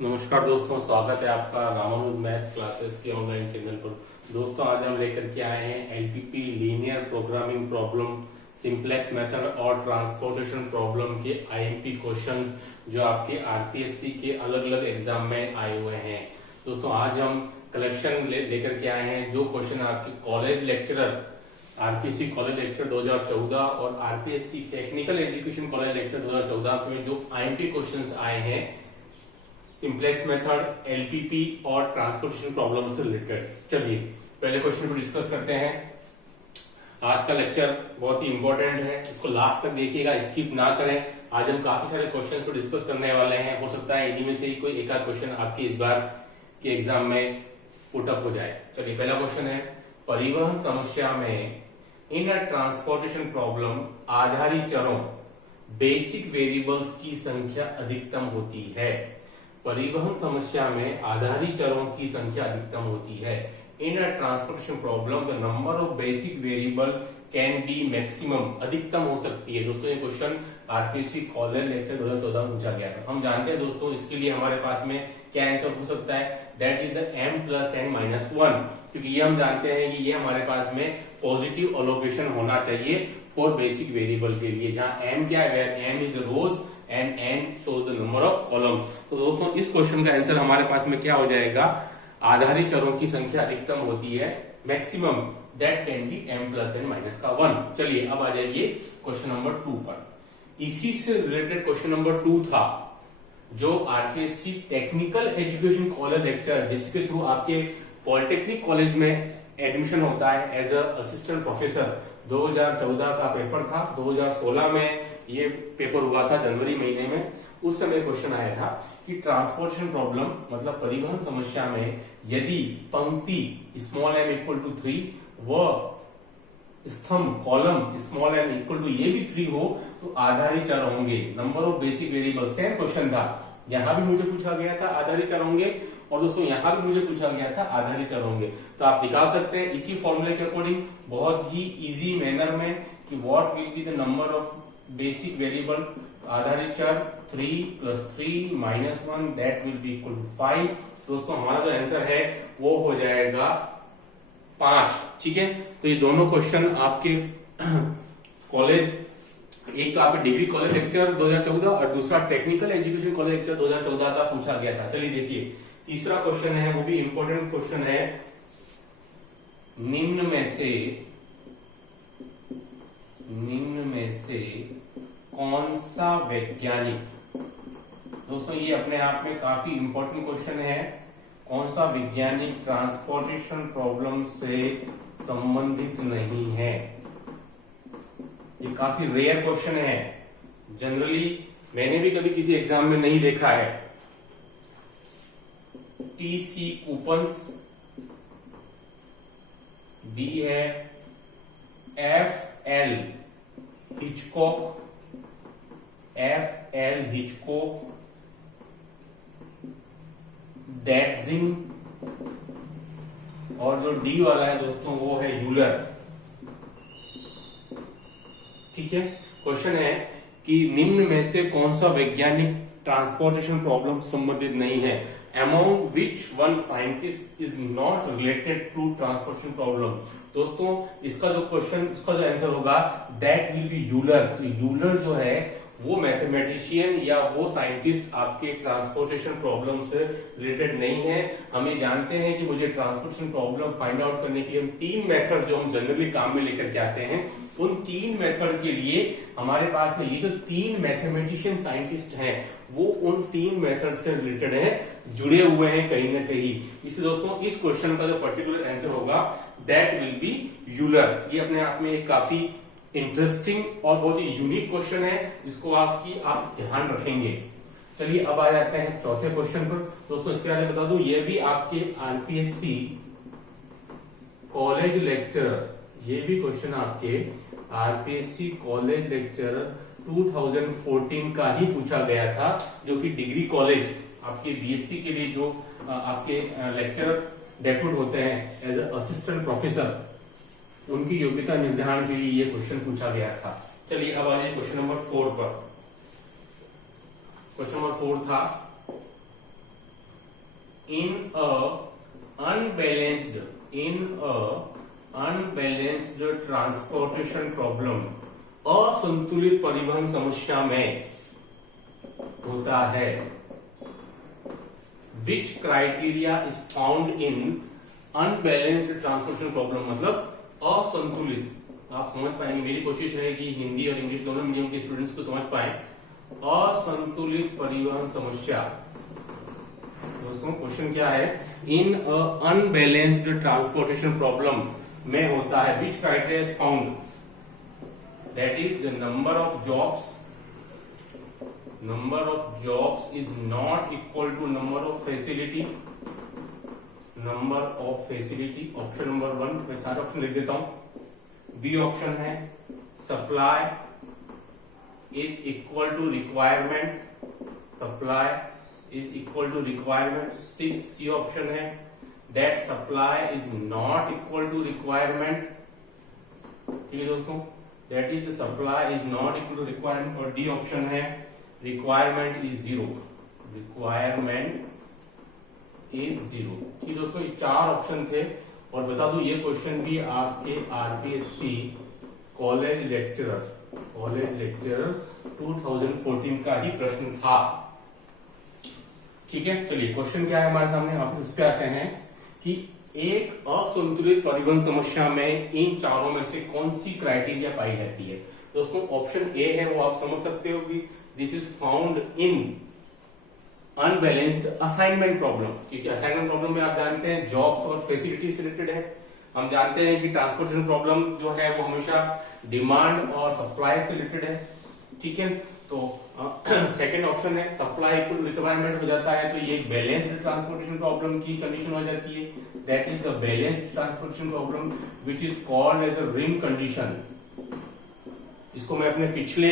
नमस्कार दोस्तों, स्वागत है आपका रामानुज मैथ्स क्लासेस के ऑनलाइन चैनल पर। दोस्तों आज हम लेकर के आए हैं LPP linear programming problem, simplex method और ट्रांसपोर्टेशन प्रॉब्लम के आईएमपी क्वेश्चंस जो आपके आरपीएससी के अलग अलग एग्जाम में आए हुए हैं। दोस्तों आज हम कलेक्शन लेकर के आए हैं जो क्वेश्चन आपके college lecturer RPSC college lecture 2014 और RPSC technical education college lecture 2014 में जो आईएमपी क्वेश्चंस आए हैं सिंपलेक्स मेथड, एलपीपी और ट्रांसपोर्टेशन प्रॉब्लम से रिलेटेड। चलिए पहले क्वेश्चन को डिस्कस करते हैं। आज का लेक्चर बहुत ही इंपॉर्टेंट है, इसको लास्ट तक देखिएगा, स्किप ना करें। आज हम काफी सारे क्वेश्चन को डिस्कस करने वाले हैं। हो सकता है इन्हीं में से ही कोई एक आध क्वेश्चन आपके इस बार के एग्जाम में पुटअप हो जाए। चलिए पहला क्वेश्चन है, परिवहन समस्या में इन अ ट्रांसपोर्टेशन प्रॉब्लम आधारी चरों बेसिक वेरिएबल्स की संख्या अधिकतम होती है। परिवहन समस्या में आधारी चरों की संख्या अधिकतम होती है। In a transportation problem the number of basic variable can be maximum, अधिकतम हो सकती है। दोस्तों ये क्वेश्चन आरपीएससी कॉलेज लेक्चर 2014 में पूछा गया था। हम जानते हैं दोस्तों इसके लिए हमारे पास में क्या आंसर हो सकता है, दैट इज द m+n-1, क्योंकि ये हम जानते हैं कि ये हमारे पास में पॉजिटिव अलोकेशन होना चाहिए फॉर बेसिक वेरिएबल के लिए, जहां m क्या है, m is rows and n shows the number of columns। तो दोस्तों इस क्वेश्चन का आंसर हमारे पास में क्या हो जाएगा, आधारी चरों की संख्या अधिकतम होती है, maximum that can be m+n-1। चलिए अब आ जाइए क्वेश्चन नंबर 2 पर। इसी से रिलेटेड क्वेश्चन नंबर 2 था जो RPSC technical education college lecture, जिसके थ्रू आपके पॉलिटेक्निक कॉलेज में एडमिशन होता है एज अ असिस्टेंट प्रोफेसर, 2014 का पेपर था। 2016 में ये पेपर हुआ था जनवरी महीने में। उस समय क्वेश्चन आया था कि ट्रांसपोर्टेशन प्रॉब्लम मतलब परिवहन समस्या में यदि पंक्ति स्मॉल m = 3 व स्तंभ कॉलम स्मॉल m = ये भी 3 हो तो आधारी चर होंगे। Number of basic variable, same question था, यहां भी मुझे पूछा गया था आधारी चर होंगे, और दोस्तों यहां भी मुझे पूछा गया था आधारी चर होंगे। तो आप निकाल सकते हैं इसी फॉर्मूले के अकॉर्डिंग बहुत ही इजी मैनर में कि what will be the number of basic variable, आधारित चर 3 + 3 - 1 that will be equal to 5। दोस्तों हमारा जो आंसर है वो हो जाएगा 5। ठीक है, तो ये दोनों क्वेश्चन आपके कॉलेज, एक तो आपके डिग्री कॉलेज लेक्चर 2014 और दूसरा टेक्निकल एजुकेशन कॉलेज लेक्चर 2014 का पूछा गया था। चलिए देखिए तीसरा क्वेश्चन है, वो भी इंपॉर्टेंट क्वेश्चन है। निम्न में से कौन सा वैज्ञानिक, दोस्तों ये अपने आप में काफी इंपॉर्टेंट क्वेश्चन है, कौन सा वैज्ञानिक ट्रांसपोर्टेशन प्रॉब्लम से संबंधित नहीं है। ये काफी रेयर क्वेश्चन है, जनरली मैंने भी कभी किसी एग्जाम में नहीं देखा है। टीसी कूपन्स, बी है एफ.एल. हिचकॉक, डैट्जिंग, और जो डी वाला है दोस्तों वो है यूलर। ठीक है, क्वेश्चन है कि निम्न में से कौन सा वैज्ञानिक ट्रांसपोर्टेशन प्रॉब्लम संबंधित नहीं है, among which one scientist is not related to transportation problem। दोस्तों इसका जो क्वेश्चन, इसका जो आंसर होगा दैट विल बी यूलर। तो यूलर जो है वो मैथमेटिशियन या वो साइंटिस्ट आपके ट्रांसपोर्टेशन प्रॉब्लम से रिलेटेड नहीं है। हम ये जानते हैं कि मुझे ट्रांसपोर्टेशन प्रॉब्लम फाइंड आउट करने के लिए हम 3 मेथड जो हम जनरली काम में लेकर के आते हैं, उन 3 मेथड के लिए हमारे पास में ये जो 3 मैथमेटिशियन साइंटिस्ट हैं वो उन 3 मेथड से रिलेटेड है, जुड़े हुए हैं कहीं ना कहीं। इसलिए दोस्तों इस क्वेश्चन का जो पर्टिकुलर आंसर होगा दैट विल बी यूलर। ये अपने आप में एक काफी इंटरेस्टिंग और बहुत ही यूनिक क्वेश्चन है जिसको आप ध्यान रखेंगे। चलिए अब आ जाते हैं चौथे क्वेश्चन पर। दोस्तों इसके बारे में बता दूं, ये भी आपके आरपीएससी कॉलेज लेक्चरर, ये भी क्वेश्चन आपके आरपीएससी कॉलेज लेक्चरर 2014 का ही पूछा गया था, जो कि डिग्री कॉलेज आपके बीएससी के लिए जो आपके लेक्चरर डेप्यूट होते हैं एज असिस्टेंट प्रोफेसर, उनकी योग्यता निर्धारण के लिए ये क्वेश्चन पूछा गया था। चलिए अब आ जाइए क्वेश्चन नंबर 4 पर। क्वेश्चन नंबर 4 था in a unbalanced transportation problem, असंतुलित परिवहन समस्या में होता है. Which criteria is found in unbalanced transportation problem? मतलब असंतुलित. आप समझ पाएंगे, मेरी कोशिश है कि हिंदी और इंग्लिश दोनों मीडियम के स्टूडेंट्स को समझ पाए. असंतुलित परिवहन समस्या. दोस्तों क्वेश्चन क्या है? इन अनबैलेंस्ड ट्रांसपोर्टेशन प्रॉब्लम में होता है. Which criteria is found? That is the number of jobs is not equal to number of facility. Option number 1. मैं 4 ऑप्शन लिख देता हूं. बी ऑप्शन है supply is equal to requirement. C option है that supply is not equal to requirement. ठीक है दोस्तों, that is the supply is not equal to requirement. और डी ऑप्शन है रिक्वायरमेंट इज जीरो. ठीक दोस्तों, ये 4 ऑप्शन थे. और बता दूं ये क्वेश्चन भी आपके आरपीएससी कॉलेज लेक्चरर 2014 का ही प्रश्न था. ठीक है, चलिए क्वेश्चन क्या है हमारे सामने. आप इस पे आते हैं कि एक असंतुलित परिवहन समस्या में इन चारों में से कौन सी क्राइटेरिया पाई जाती है. दोस्तों ऑप्शन ए है, वो आप समझ सकते हो कि this is found in unbalanced assignment problem. क्योंकि असाइनमेंट प्रॉब्लम में आप जानते हैं जॉब्स और फैसिलिटी से रिलेटेड है. हम जानते हैं कि ट्रांसपोर्टेशन प्रॉब्लम जो है वो हमेशा डिमांड और सप्लाई से रिलेटेड है. ठीक है, तो सेकंड ऑप्शन है सप्लाई इक्वल टू रिक्वायरमेंट हो जाता है, तो ये एक बैलेंस्ड ट्रांसपोर्टेशन प्रॉब्लम की कंडीशन हो जाती है. That is the balanced transportation problem which is called as the rim condition. इसको मैं अपने पिछले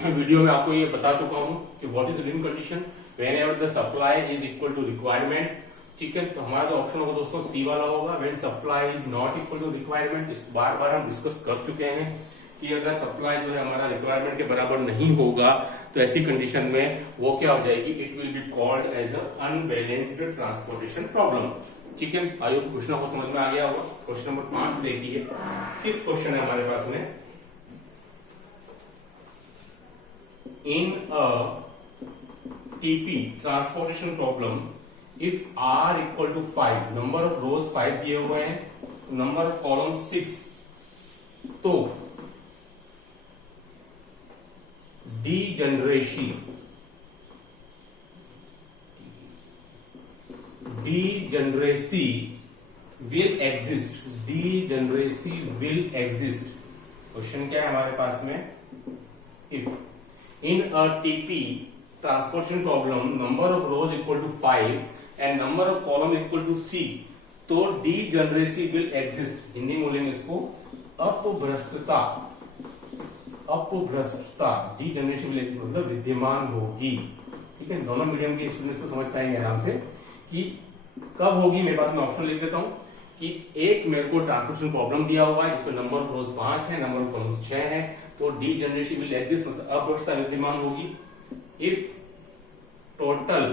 वीडियो में आपको ये बता चुका हूं कि what is rim condition. Whenever the supply is equal to requirement. ठीक है, तो हमारा जो ऑप्शन होगा दोस्तों सी वाला होगा. When supply is not equal to requirement. इस बार हम डिस्कस कर चुके हैं कि अगर सप्लाई जो है हमारा रिक्वायरमेंट के बराबर नहीं होगा तो ऐसी कंडीशन में वो क्या हो जाएगी, it will be called as unbalanced transportation problem. ठीक है, आई होप क्वेश्चन आपको समझ में आ गया होगा. क्वेश्चन नंबर 5 देखिए. 5th क्वेश्चन है हमारे पास में. In a TP transportation problem, if R equal to 5, number of rows 5 दिए हुए हैं, number of columns 6, तो degeneracy will exist. क्वेश्चन क्या है हमारे पास में? if in a TP transportation problem number of rows equal to 5 and number of columns equal to C, तो degeneracy will exist. Hindi में बोलेंगे इसको अपभ्रष्टता. degeneration will exist मतलब विद्यमान होगी. ठीक है, दोनों मीडियम के स्टूडेंट्स को समझ पाएंगे आराम से कि कब होगी. मेरे पास में ऑप्शन लिख देता हूं कि एक मेरे को ट्रांसपोर्टेशन प्रॉब्लम दिया हुआ है जिसमें नंबर ऑफ रोज 5 है, नंबर ऑफ कॉलम्स 6 है, तो डीजनरेशन विल एग्जिस्ट मतलब अपभ्रष्टता विद्यमान होगी. If total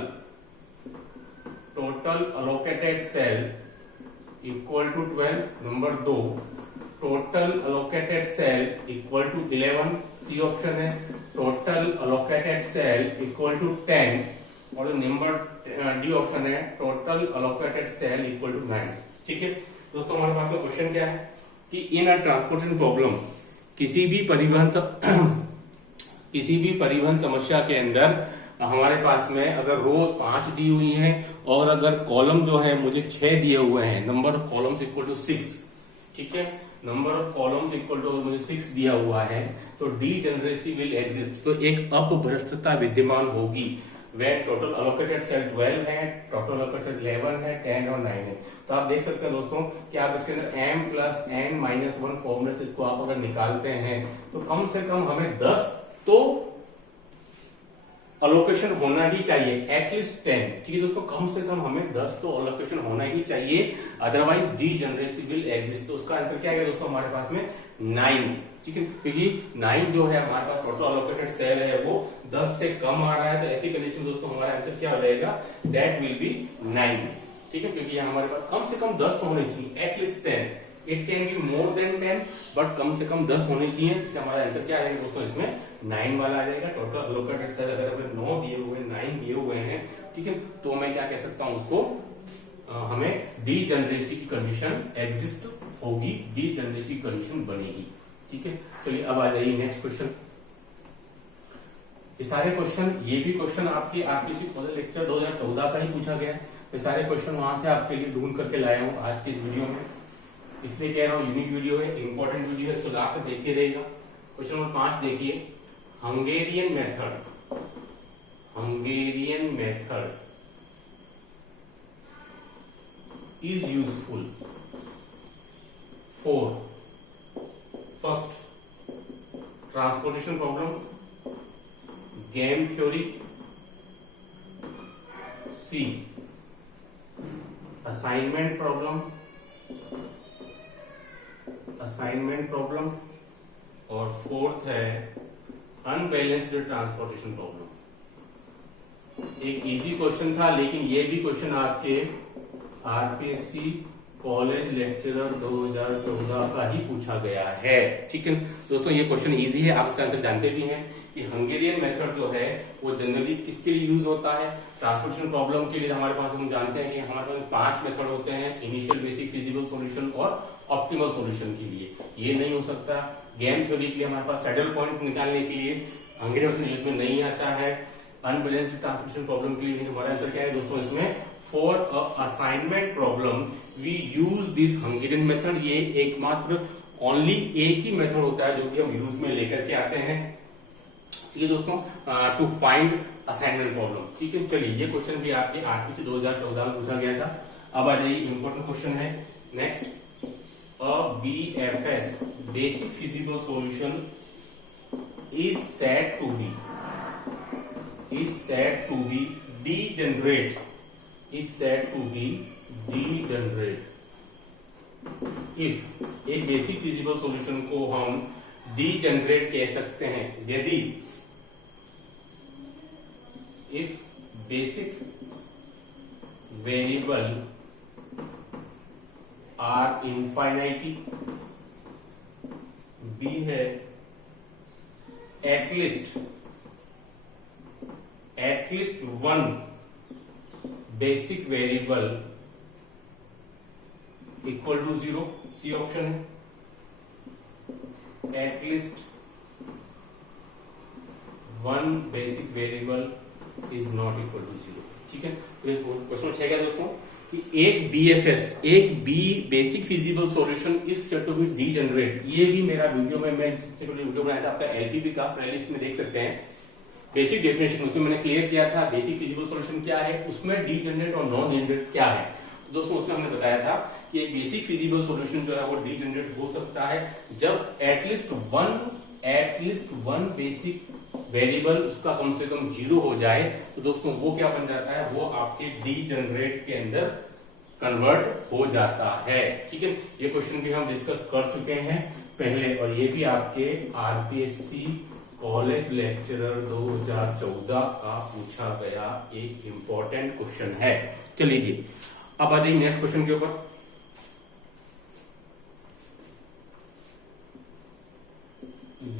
allocated cell equal to 12. Number 2 total allocated cell equal to 11. C option है total allocated cell equal to 10. और नंबर डी ऑप्शन है total allocated cell equal to 9. ठीक है दोस्तों, हमारे पास में क्वेश्चन क्या है कि इन अ ट्रांसपोर्टेशन प्रॉब्लम किसी भी परिवहन समस्या के अंदर हमारे पास में अगर रो 5 दी हुई है और अगर कॉलम जो है मुझे 6 दिए हुए हैं, number of columns equal to 6. ठीक है, number of columns equal to मुझे 6 दिया हुआ है, तो डीजनरेसी विल एग्जिस्ट. तो एक अपभ्रष्टता विद्यमान होगी. वह टोटल अलोकेटेड सेल 12 है, टोटल अलोकेटेड 11 है, 10 और 9 है. तो आप देख सकते हैं दोस्तों कि आप इसके अंदर m प्लस n माइनस 1 फॉर्मूले से इसको आप अगर निकालते हैं तो कम से कम हमें 10 तो अलोकेशन होना ही चाहिए, एटलीस्ट 10. ठीक है दोस्तों, कम से कम हमें 10 तो अलोकेशन होना ही चाहिए, अदरवाइज डीजनरेसी विल एग्जिस्ट. तो उसका आंसर क्या है दोस्तों हमारे पास में 9, ठीक है, क्योंकि 9 जो है हमारे पास टोटल अलोकेटेड सेल है वो 10 से कम आ रहा है, तो ऐसी कंडीशन दोस्तों हमारा आंसर क्या हो जाएगा, दैट विल बी 9, ठीक है, क्योंकि यहाँ हमारे पास कम से कम 10 तो होने चाहिए, at least 10, it can be more than 10 but कम से कम 10 होने चाहिए, इसलिए हमारा आंसर क्या आएगा दोस्तों, इसमें 9 वाला आ जाएगा। टोटल अलोकेटेड सेल अगर 9 दिए हुए 9 दिए हुए हैं, ठीक है, तो मैं क्या कह सकता हूं उसको, हमें डीजनरेसी की कंडीशन एग्जिस्ट होगी, डीजनरेसी की कंडीशन बनेगी, ठीक है। चलिए अब आ जाइए नेक्स्ट क्वेश्चन। ये सारे क्वेश्चन, ये भी क्वेश्चन आपकी आरपीसी कॉलेज लेक्चर 2014 का ही पूछा गया है, ये सारे क्वेश्चन वहां से आपके लिए ढूंढ करके लाया हूं आज की इस वीडियो में, इसलिए कह रहा हूं यूनिक वीडियो है, इंपॉर्टेंट वीडियो है, इसको लाकर देखते रहेगा। क्वेश्चन नंबर 5 देखिए, Hungarian method, Hungarian method is useful for first transportation problem, game theory, C assignment problem, और फोर्थ है अनबैलेंस्ड ट्रांसपोर्टेशन प्रॉब्लम। एक इजी क्वेश्चन था, लेकिन ये भी क्वेश्चन आपके आरपीएससी कॉलेज लेक्चरर 2014 का ही पूछा गया है, ठीक है दोस्तों। ये क्वेश्चन इजी है, आप इसका आंसर जानते भी हैं कि हंगेरियन मेथड जो है वो जनरली किसके लिए यूज होता है, ट्रांसपोर्टेशन प्रॉब्लम के लिए। हमारे पास हम जानते हैं कि हमारे पास 5 मेथड होते हैं, इनिशियल, बेसिक, फिजिबल सॉल्यूशन और ऑप्टिमल सॉल्यूशन के लिए। ये नहीं हो सकता। गेम थ्योरी के लिए हमारे पास सैडल पॉइंट निकालने के लिए हंगेरियन मेथड यूज में नहीं आता है। अनबैलेंस्ड ट्रांसपोर्टेशन प्रॉब्लम के लिए हमारा आंसर क्या है दोस्तों, इसमें for a assignment problem we use this Hungarian method. ये एकमात्र ओनली एक ही मेथड होता है जो कि हम यूज में लेकर के आते हैं, ठीक है दोस्तों, टू फाइंड असाइनमेंट प्रॉब्लम, ठीक है। चलिए ये क्वेश्चन भी आपके आरपीसी 2014 में पूछा गया था। अब आ जाइए इंपॉर्टेंट क्वेश्चन है next, a BFS basic feasible solution is said to be degenerate if एक बेसिक फिजिबल सॉल्यूशन को हम डीजनरेट कह सकते हैं यदि if basic variable are infinity, B है at least one basic variable equal to 0, C option है, at least one basic variable is not equal to 0, ठीक है। तो क्वेश्चन पूछा गया दोस्तों कि एक बीएफएस, एक B basic feasible solution is said to be degenerate. ये भी मेरा वीडियो में मैं सबसे पहले वीडियो बनाया था आपका एलपीपी का, प्लेलिस्ट में देख सकते हैं। बेसिक डेफिनेशन उसमें मैंने क्लियर किया था, बेसिक फिजिबल सॉल्यूशन क्या है, उसमें डीजनरेट और नॉन डीजनरेट क्या है। दोस्तों उसमें हमने बताया था कि एक बेसिक फिजिबल सॉल्यूशन जो है वो डीजनरेट हो सकता है जब एटलीस्ट वन बेसिक वेरिएबल उसका कम से कम 0 हो जाए, तो दोस्तों वो क्या बन जाता है, वो आपके डीजनरेट के अंदर कन्वर्ट हो जाता है, ठीक है। ये क्वेश्चन भी हम डिस्कस कर चुके हैं पहले, और ये भी आपके आरपीएससी कॉलेज लेक्चरर 2014 का पूछा गया एक इंपॉर्टेंट क्वेश्चन है। चलिए जी अब आ जाइए नेक्स्ट क्वेश्चन के ऊपर।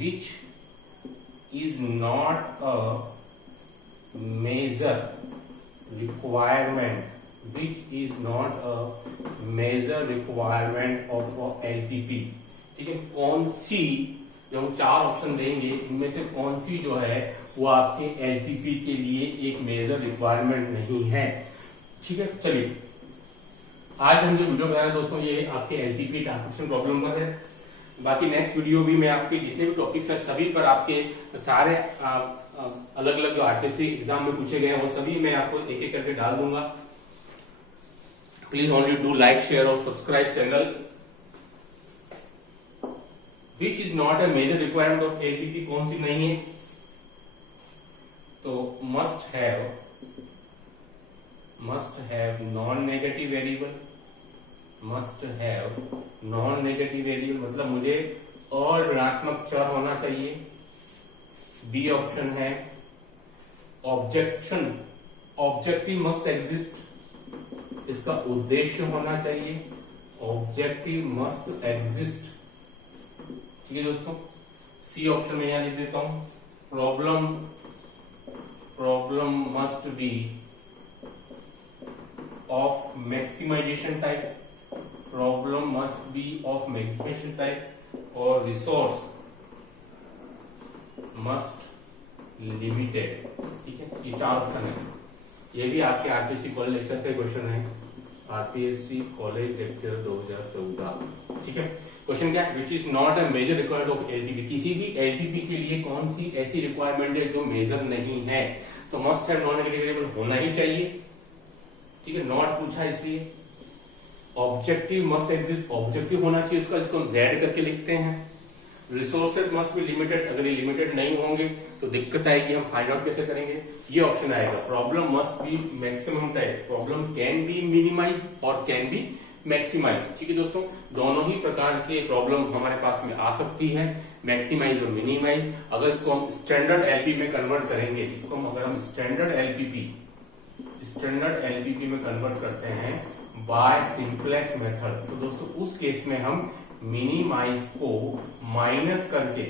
विच is not a major requirement, of LPP, ठीक है। कौन सी, जब हम 4 ऑप्शन देंगे इनमें से कौन सी जो है वो आपके LPP के लिए एक मेजर रिक्वायरमेंट नहीं है, ठीक है। चलिए आज हम जो वीडियो बना रहे हैं दोस्तों ये आपके LPP ट्रांसपोर्टेशन प्रॉब्लम पर है। बाकी नेक्स्ट वीडियो भी मैं आपके जितने भी टॉपिक्स हैं सभी पर आपके सारे अलग अलग जो आरपीएससी एग्जाम में पूछे गए हैं वो सभी मैं आपको एक एक करके डाल दूंगा। Please only do like, share और subscribe channel. Which is not a major requirement of LPP, कौन सी नहीं है, तो must have non negative variable, मतलब मुझे और ऋणात्मक चर होना चाहिए। बी ऑप्शन है ऑब्जेक्टिव मस्ट एग्जिस्ट, इसका उद्देश्य होना चाहिए, ऑब्जेक्टिव मस्ट एग्जिस्ट। ठीक है दोस्तों, सी ऑप्शन में यहां लिख देता हूं, problem must be of maximization type, problem must be of maximization type, और रिसोर्स मस्ट लिमिटेड। ठीक है, ये 4 ऑप्शन है। ये भी आपके आरपीएससी कॉलेज लेक्चर के क्वेश्चन है, आरपीएससी कॉलेज लेक्चर 2014। ठीक है, क्वेश्चन क्या है, which is not a major requirement of LPP. किसी भी एलपीपी के लिए कौन सी ऐसी रिक्वायरमेंट है जो मेजर नहीं है, तो must have non negative variable होना ही चाहिए। ठीक है, नॉट पूछा इसलिए। ऑब्जेक्टिव मस्ट एग्जिस्ट, ऑब्जेक्टिव होना चाहिए उसका, जिसको हम जेड करके लिखते हैं। रिसोर्सेज मस्ट बी लिमिटेड, अगर ये लिमिटेड नहीं होंगे तो दिक्कत आएगी, हम फाइंड आउट कैसे करेंगे। ये ऑप्शन आएगा, problem must be maximum type, problem can be minimize और कैन बी मैक्सिमाइज। ठीक है दोस्तों, दोनों ही प्रकार के प्रॉब्लम हमारे पास में आ सकती है, मैक्सिमाइज और मिनिमाइज। अगर इसको हम स्टैंडर्ड एलपी में कन्वर्ट करेंगे, इसको अगर हम स्टैंडर्ड एलपीपी में कन्वर्ट करते हैं बाय सिंप्लेक्स मेथड, तो दोस्तों उस केस में हम मिनिमाइज को माइनस करके,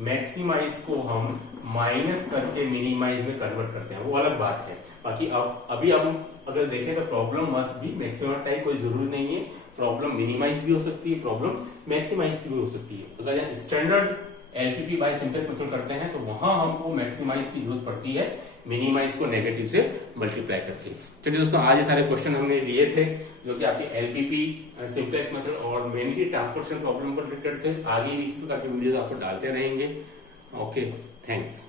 मैक्सिमाइज को हम माइनस करके मिनिमाइज में कन्वर्ट करते हैं, वो अलग बात है। बाकी अभी हम अगर देखें तो प्रॉब्लम मस्ट भी मैक्सिमम टाइप कोई जरूरी नहीं है, प्रॉब्लम मिनिमाइज भी हो सकती है, प्रॉब्लम मैक्सिमाइज भी हो सकती है। अगर यहाँ standard LPP by simplex method करते हैं तो वहां हमको मैक्सिमाइज की जरूरत पड़ती है, मिनिमाइज को नेगेटिव से मल्टीप्लाई करते हैं। चलिए दोस्तों, आज ये सारे क्वेश्चन हमने लिए थे जो कि आपके एलपीपी, सिंप्लेक्स मेथड और मेनली ट्रांसपोर्टेशन प्रॉब्लम पर रिलेटेड थे। आगे भी इस प्रकार के वीडियोस आपको डालते रहेंगे। Okay, thanks.